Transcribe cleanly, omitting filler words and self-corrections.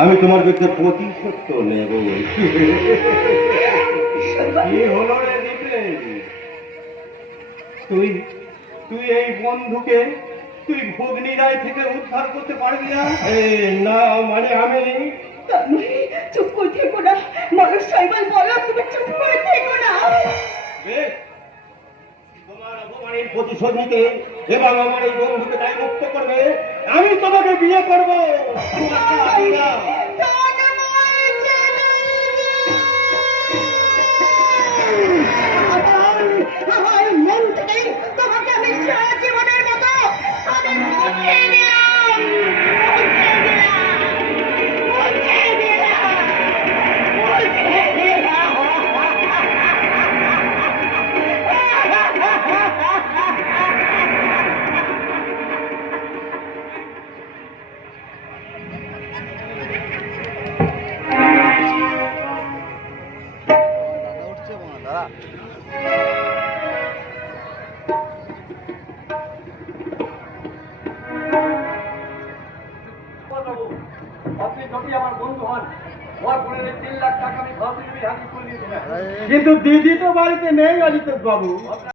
আমি তোমার বিরুদ্ধে প্রতিশোধ তো নেব। কি হলো রে নিপে? তুই তুই এই বন্ধুকে তুই ভগ্নী রায় থেকে উদ্ধার করতে পারবি না? না মানে আমি চুপ করে থেকো না, মানুষ সাইবাল বলো, তুমি চুপ করে থেকো না। বেশ, তোমার অপমানের প্রতিশোধ নিতে এবং আমার এই বন্ধুকে দায় মুক্ত করবে, আমি তোমাকে বিয়ে করবো। আমার মন থেকে তোমাকে আমি সারা জীবনের মতো আমি মুছে দিলাম, মুছে দিলাম, মুছে দিলাম, মুছে দিলাম। আপনি যদি আমার বন্ধু হন, ওর বোনের 3 লাখ টাকা আমি ভাবি হাজির করে দিয়েছিলাম, কিন্তু দিদি তো বাড়িতে নেই অজিত বাবু।